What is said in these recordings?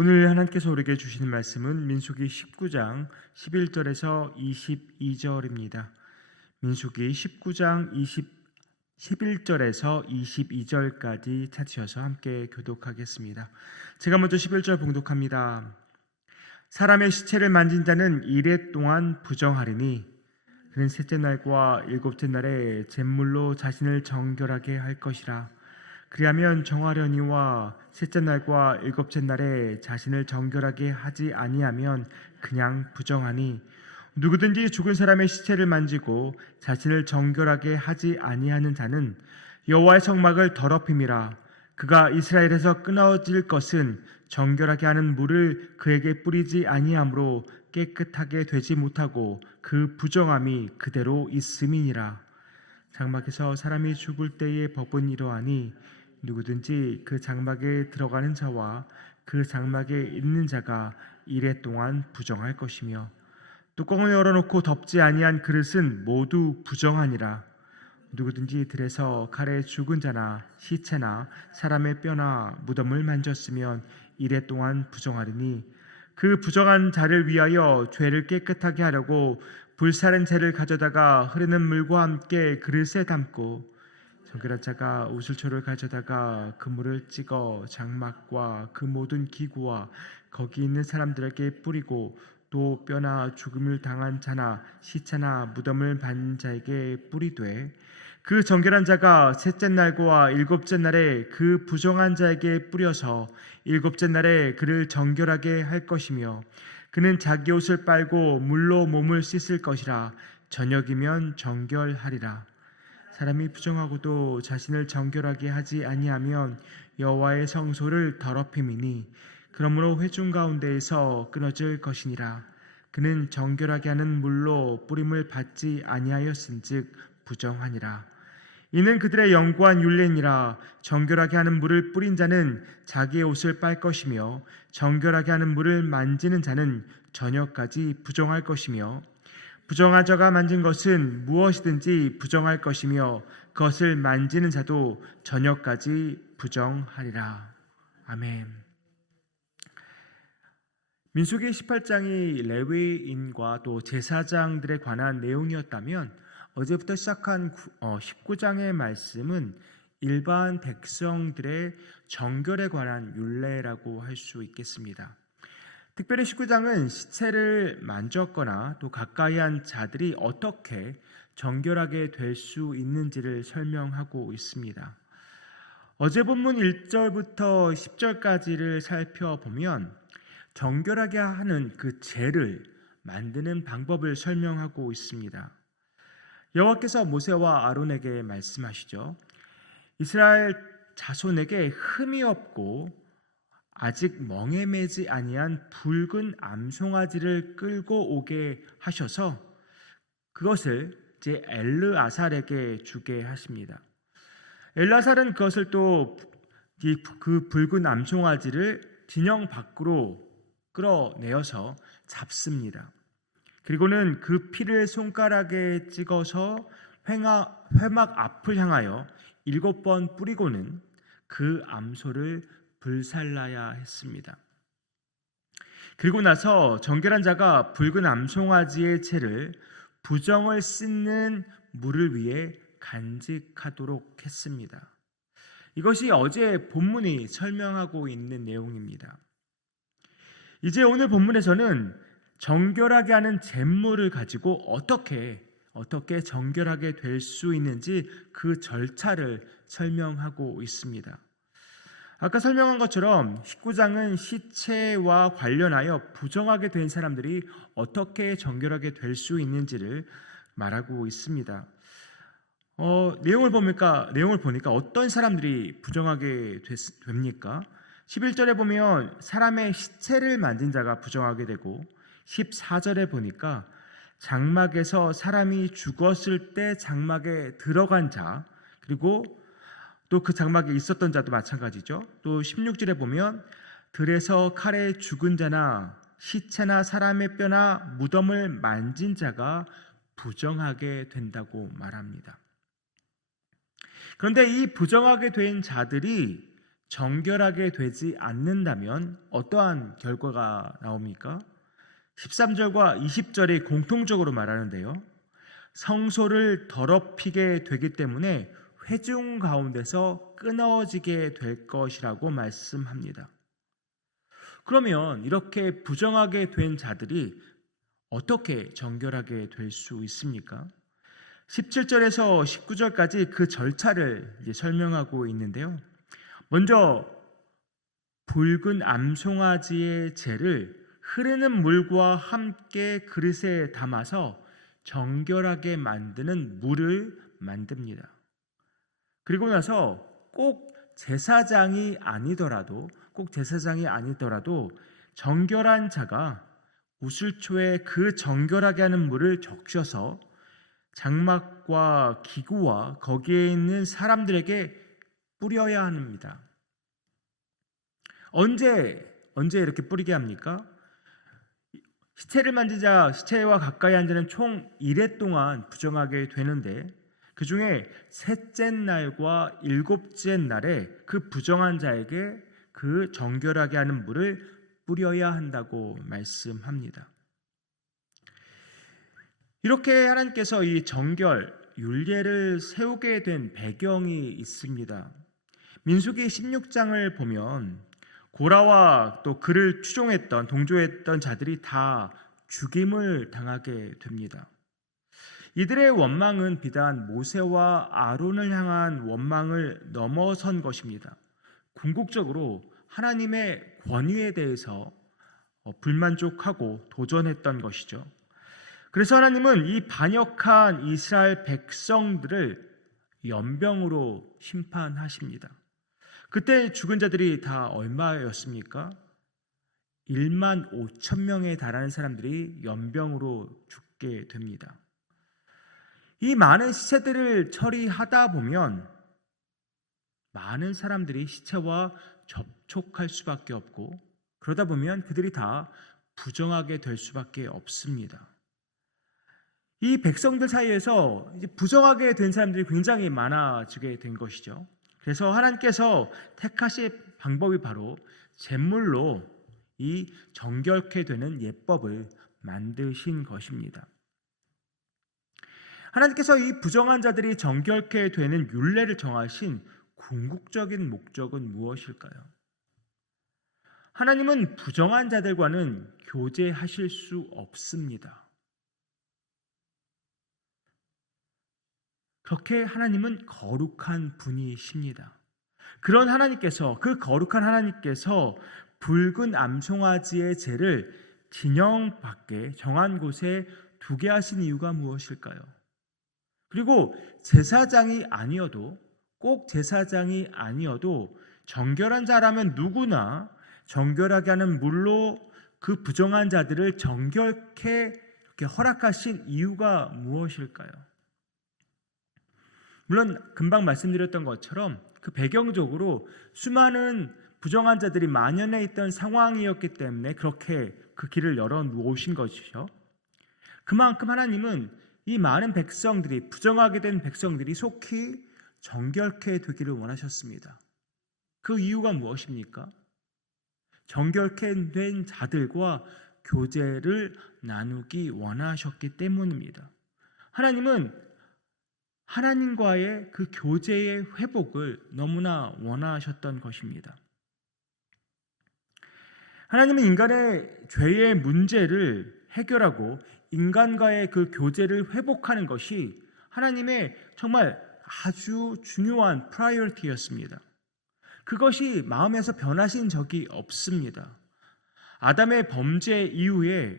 오늘 하나님께서 우리에게 주시는 말씀은 민수기 19장 11절에서 22절입니다. 민수기 19장 11절에서 22절까지 찾으셔서 함께 교독하겠습니다. 제가 먼저 11절 봉독합니다. 사람의 시체를 만진 자는 이레 동안 부정하리니 그는 셋째 날과 일곱째 날에 잿물로 자신을 정결하게 할 것이라. 그리하면 정하려니와 셋째 날과 일곱째 날에 자신을 정결하게 하지 아니하면 그냥 부정하니, 누구든지 죽은 사람의 시체를 만지고 자신을 정결하게 하지 아니하는 자는 여호와의 성막을 더럽힘이라. 그가 이스라엘에서 끊어질 것은 정결하게 하는 물을 그에게 뿌리지 아니하므로 깨끗하게 되지 못하고 그 부정함이 그대로 있음이니라. 장막에서 사람이 죽을 때의 법은 이러하니 누구든지 그 장막에 들어가는 자와 그 장막에 있는 자가 이레 동안 부정할 것이며, 뚜껑을 열어놓고 덮지 아니한 그릇은 모두 부정하니라. 누구든지 들에서 칼에 죽은 자나 시체나 사람의 뼈나 무덤을 만졌으면 이레 동안 부정하리니, 그 부정한 자를 위하여 죄를 깨끗하게 하려고 불사른 재를 가져다가 흐르는 물과 함께 그릇에 담고, 정결한 자가 우슬초를 가져다가 그 물을 찍어 장막과 그 모든 기구와 거기 있는 사람들에게 뿌리고, 또 뼈나 죽음을 당한 자나 시체나 무덤을 반 자에게 뿌리되, 그 정결한 자가 셋째 날과 일곱째 날에 그 부정한 자에게 뿌려서 일곱째 날에 그를 정결하게 할 것이며, 그는 자기 옷을 빨고 물로 몸을 씻을 것이라. 저녁이면 정결하리라. 사람이 부정하고도 자신을 정결하게 하지 아니하면 여호와의 성소를 더럽힘이니, 그러므로 회중 가운데에서 끊어질 것이니라. 그는 정결하게 하는 물로 뿌림을 받지 아니하였은즉 부정하니라. 이는 그들의 영구한 율례니라. 정결하게 하는 물을 뿌린 자는 자기의 옷을 빨 것이며, 정결하게 하는 물을 만지는 자는 저녁까지 부정할 것이며, 부정한 자가 만진 것은 무엇이든지 부정할 것이며, 그것을 만지는 자도 저녁까지 부정하리라. 아멘. 민수기 18장이 레위인과 또 제사장들에 관한 내용이었다면, 어제부터 시작한 19장의 말씀은 일반 백성들의 정결에 관한 율례라고 할 수 있겠습니다. 특별히 19장은 시체를 만졌거나 또 가까이 한 자들이 어떻게 정결하게 될 수 있는지를 설명하고 있습니다. 어제 본문 1절부터 10절까지를 살펴보면 정결하게 하는 그 재를 만드는 방법을 설명하고 있습니다. 여호와께서 모세와 아론에게 말씀하시죠. 이스라엘 자손에게 흠이 없고 아직 멍에 매지 아니한 붉은 암송아지를 끌고 오게 하셔서 그것을 제 엘르아살에게 주게 하십니다. 엘르아살은 그것을 또 그 붉은 암송아지를 진영 밖으로 끌어내어서 잡습니다. 그리고는 그 피를 손가락에 찍어서 회막 앞을 향하여 7번 뿌리고는 그 암소를 불살라야 했습니다. 그리고 나서 정결한 자가 붉은 암송아지의 채를 부정을 씻는 물을 위해 간직하도록 했습니다. 이것이 어제 본문이 설명하고 있는 내용입니다. 이제 오늘 본문에서는 정결하게 하는 잿물을 가지고 어떻게 정결하게 될 수 있는지 그 절차를 설명하고 있습니다. 아까 설명한 것처럼 19장은 시체와 관련하여 부정하게 된 사람들이 어떻게 정결하게 될 수 있는지를 말하고 있습니다. 내용을 보니까 어떤 사람들이 부정하게 됩니까? 11절에 보면 사람의 시체를 만진 자가 부정하게 되고, 14절에 보니까 장막에서 사람이 죽었을 때 장막에 들어간 자, 그리고 또 그 장막에 있었던 자도 마찬가지죠. 또 16절에 보면 들에서 칼에 죽은 자나 시체나 사람의 뼈나 무덤을 만진 자가 부정하게 된다고 말합니다. 그런데 이 부정하게 된 자들이 정결하게 되지 않는다면 어떠한 결과가 나옵니까? 13절과 20절이 공통적으로 말하는데요. 성소를 더럽히게 되기 때문에 회중 가운데서 끊어지게 될 것이라고 말씀합니다. 그러면 이렇게 부정하게 된 자들이 어떻게 정결하게 될 수 있습니까? 17절에서 19절까지 그 절차를 설명하고 있는데요. 먼저 붉은 암송아지의 재를 흐르는 물과 함께 그릇에 담아서 정결하게 만드는 물을 만듭니다. 그리고 나서 꼭 제사장이 아니더라도 정결한 자가 우슬초에 그 정결하게 하는 물을 적셔서 장막과 기구와 거기에 있는 사람들에게 뿌려야 합니다. 언제 이렇게 뿌리게 합니까? 시체를 만지자 시체와 가까이 앉은 자는 총 1회 동안 부정하게 되는데 그 중에 셋째 날과 일곱째 날에 그 부정한 자에게 그 정결하게 하는 물을 뿌려야 한다고 말씀합니다. 이렇게 하나님께서 이 정결 율례를 세우게 된 배경이 있습니다. 민수기 16장을 보면 고라와 또 그를 동조했던 자들이 다 죽임을 당하게 됩니다. 이들의 원망은 비단 모세와 아론을 향한 원망을 넘어선 것입니다. 궁극적으로 하나님의 권위에 대해서 불만족하고 도전했던 것이죠. 그래서 하나님은 이 반역한 이스라엘 백성들을 연병으로 심판하십니다. 그때 죽은 자들이 다 얼마였습니까? 1만 5천 명에 달하는 사람들이 연병으로 죽게 됩니다. 이 많은 시체들을 처리하다 보면 많은 사람들이 시체와 접촉할 수밖에 없고 그러다 보면 그들이 다 부정하게 될 수밖에 없습니다. 이 백성들 사이에서 이제 부정하게 된 사람들이 굉장히 많아지게 된 것이죠. 그래서 하나님께서 택하신 방법이 바로 제물로 이 정결케 되는 예법을 만드신 것입니다. 하나님께서 이 부정한 자들이 정결케 되는 율례를 정하신 궁극적인 목적은 무엇일까요? 하나님은 부정한 자들과는 교제하실 수 없습니다. 그렇게 하나님은 거룩한 분이십니다. 그런 하나님께서, 그 거룩한 하나님께서 붉은 암송아지의 재를 진영 밖에 정한 곳에 두게 하신 이유가 무엇일까요? 그리고 꼭 제사장이 아니어도 정결한 자라면 누구나 정결하게 하는 물로 그 부정한 자들을 정결케 이렇게 허락하신 이유가 무엇일까요? 물론 금방 말씀드렸던 것처럼 그 배경적으로 수많은 부정한 자들이 만연해 있던 상황이었기 때문에 그렇게 그 길을 열어 놓으신 것이죠. 그만큼 하나님은 이 많은 백성들이, 부정하게 된 백성들이 속히 정결케 되기를 원하셨습니다. 그 이유가 무엇입니까? 정결케 된 자들과 교제를 나누기 원하셨기 때문입니다. 하나님은 하나님과의 그 교제의 회복을 너무나 원하셨던 것입니다. 하나님은 인간의 죄의 문제를 해결하고 인간과의 그 교제를 회복하는 것이 하나님의 정말 아주 중요한 프라이어리티였습니다. 그것이 마음에서 변하신 적이 없습니다. 아담의 범죄 이후에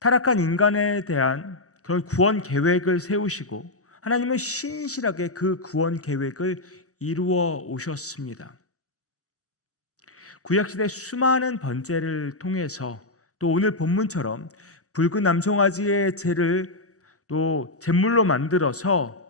타락한 인간에 대한 그런 구원 계획을 세우시고 하나님은 신실하게 그 구원 계획을 이루어 오셨습니다. 구약시대 수많은 번제를 통해서 또 오늘 본문처럼 붉은 암송아지의 재를 또 제물로 만들어서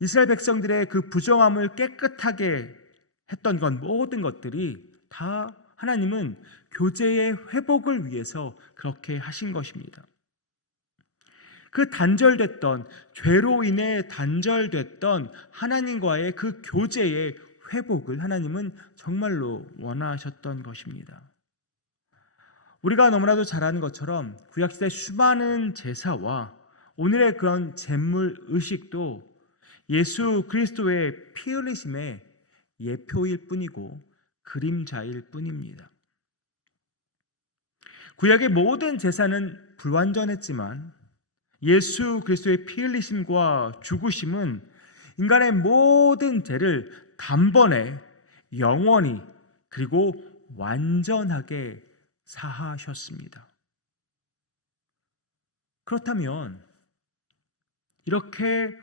이스라엘 백성들의 그 부정함을 깨끗하게 했던 것, 모든 것들이 다 하나님은 교제의 회복을 위해서 그렇게 하신 것입니다. 그 죄로 인해 단절됐던 하나님과의 그 교제의 회복을 하나님은 정말로 원하셨던 것입니다. 우리가 너무나도 잘 아는 것처럼 구약시대 수많은 제사와 오늘의 그런 제물 의식도 예수 그리스도의 피 흘리심의 예표일 뿐이고 그림자일 뿐입니다. 구약의 모든 제사는 불완전했지만 예수 그리스도의 피 흘리심과 죽으심은 인간의 모든 죄를 단번에 영원히 그리고 완전하게 사하셨습니다. 그렇다면 이렇게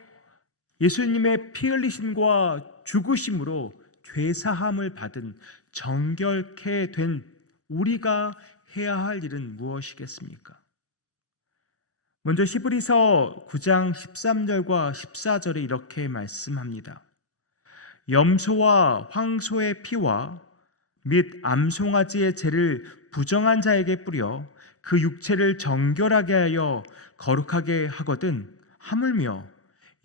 예수님의 피 흘리심과 죽으심으로 죄사함을 받은 정결케 된 우리가 해야 할 일은 무엇이겠습니까? 먼저 히브리서 9장 13절과 14절에 이렇게 말씀합니다. 염소와 황소의 피와 및 암송아지의 죄를 부정한 자에게 뿌려 그 육체를 정결하게 하여 거룩하게 하거든 하물며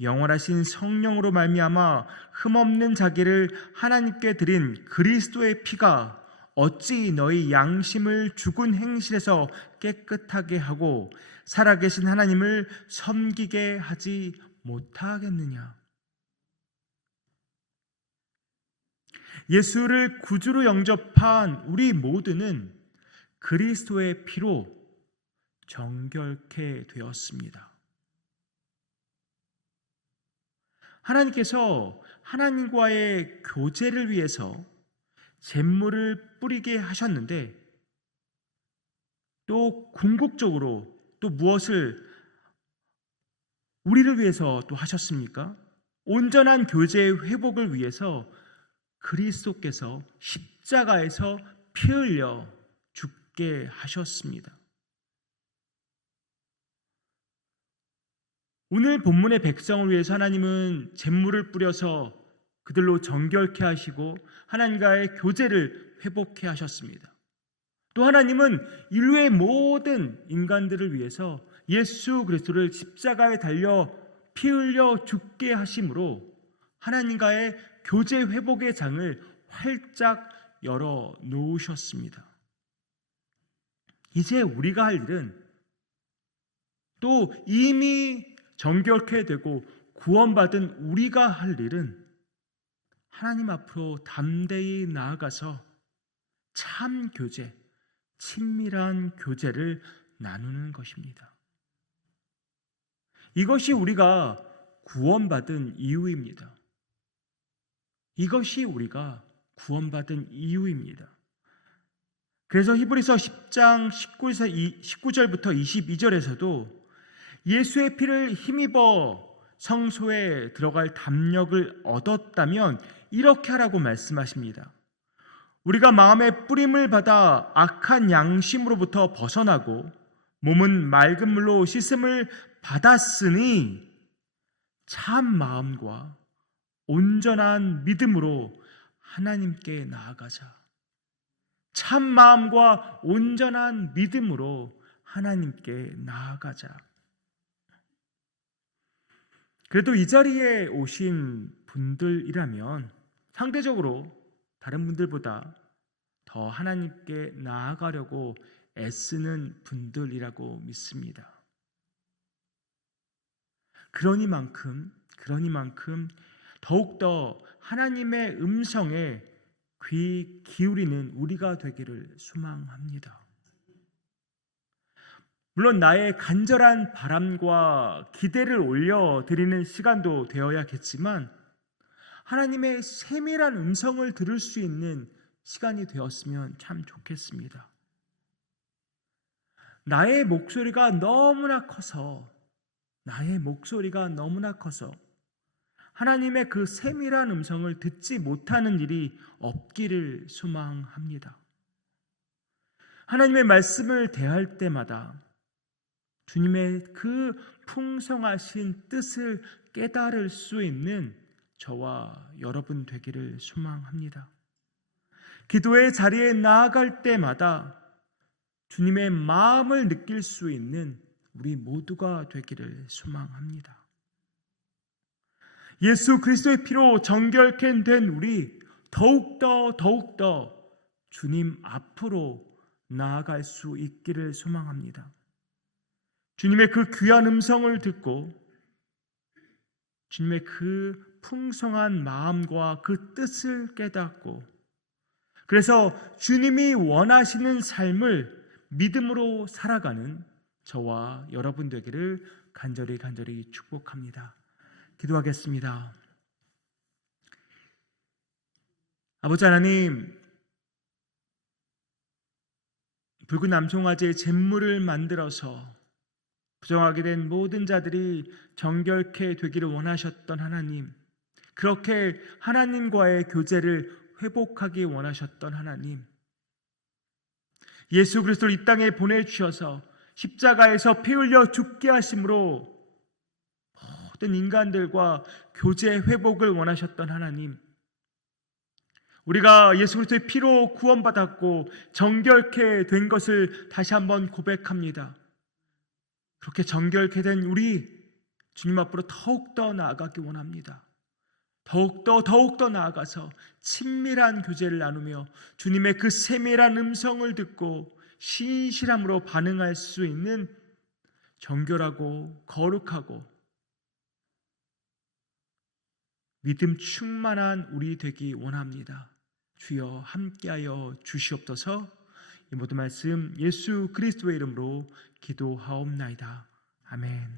영원하신 성령으로 말미암아 흠없는 자기를 하나님께 드린 그리스도의 피가 어찌 너희 양심을 죽은 행실에서 깨끗하게 하고 살아계신 하나님을 섬기게 하지 못하겠느냐. 예수를 구주로 영접한 우리 모두는 그리스도의 피로 정결케 되었습니다. 하나님께서 하나님과의 교제를 위해서 잿물을 뿌리게 하셨는데 또 궁극적으로 또 무엇을 우리를 위해서 또 하셨습니까? 온전한 교제의 회복을 위해서 그리스도께서 십자가에서 피 흘려 죽게 하셨습니다. 오늘 본문의 백성을 위해서 하나님은 잿물을 뿌려서 그들로 정결케 하시고 하나님과의 교제를 회복케 하셨습니다. 또 하나님은 인류의 모든 인간들을 위해서 예수 그리스도를 십자가에 달려 피 흘려 죽게 하심으로 하나님과의 교제 회복의 장을 활짝 열어 놓으셨습니다. 이제 우리가 할 일은 또 이미 정결케 되고 구원받은 우리가 할 일은 하나님 앞으로 담대히 나아가서 참 교제, 친밀한 교제를 나누는 것입니다. 이것이 우리가 구원받은 이유입니다. 이것이 우리가 구원받은 이유입니다. 그래서 히브리서 10장 19절부터 22절에서도 예수의 피를 힘입어 성소에 들어갈 담력을 얻었다면 이렇게 하라고 말씀하십니다. 우리가 마음의 뿌림을 받아 악한 양심으로부터 벗어나고 몸은 맑은 물로 씻음을 받았으니 참 마음과 온전한 믿음으로 하나님께 나아가자. 참 마음과 온전한 믿음으로 하나님께 나아가자. 그래도 이 자리에 오신 분들이라면 상대적으로 다른 분들보다 더 하나님께 나아가려고 애쓰는 분들이라고 믿습니다. 그러니만큼 더욱더 하나님의 음성에 귀 기울이는 우리가 되기를 소망합니다. 물론 나의 간절한 바람과 기대를 올려드리는 시간도 되어야겠지만 하나님의 세밀한 음성을 들을 수 있는 시간이 되었으면 참 좋겠습니다. 나의 목소리가 너무나 커서 하나님의 그 세밀한 음성을 듣지 못하는 일이 없기를 소망합니다. 하나님의 말씀을 대할 때마다 주님의 그 풍성하신 뜻을 깨달을 수 있는 저와 여러분 되기를 소망합니다. 기도의 자리에 나아갈 때마다 주님의 마음을 느낄 수 있는 우리 모두가 되기를 소망합니다. 예수 그리스도의 피로 정결케 된 우리 더욱더 주님 앞으로 나아갈 수 있기를 소망합니다. 주님의 그 귀한 음성을 듣고 주님의 그 풍성한 마음과 그 뜻을 깨닫고, 그래서 주님이 원하시는 삶을 믿음으로 살아가는 저와 여러분 되기를 간절히 축복합니다. 기도하겠습니다. 아버지 하나님, 붉은 암송아지의 잿물을 만들어서 부정하게 된 모든 자들이 정결케 되기를 원하셨던 하나님, 그렇게 하나님과의 교제를 회복하기 원하셨던 하나님, 예수 그리스도를 이 땅에 보내주셔서 십자가에서 피 흘려 죽게 하심으로 모든 인간들과 교제 회복을 원하셨던 하나님, 우리가 예수 그리스도의 피로 구원받았고 정결케 된 것을 다시 한번 고백합니다. 그렇게 정결케 된 우리 주님 앞으로 더욱더 나아가기 원합니다. 더욱더 나아가서 친밀한 교제를 나누며 주님의 그 세밀한 음성을 듣고 신실함으로 반응할 수 있는 정결하고 거룩하고 믿음 충만한 우리 되기 원합니다. 주여 함께하여 주시옵소서. 이 모든 말씀 예수 그리스도의 이름으로 기도하옵나이다. 아멘.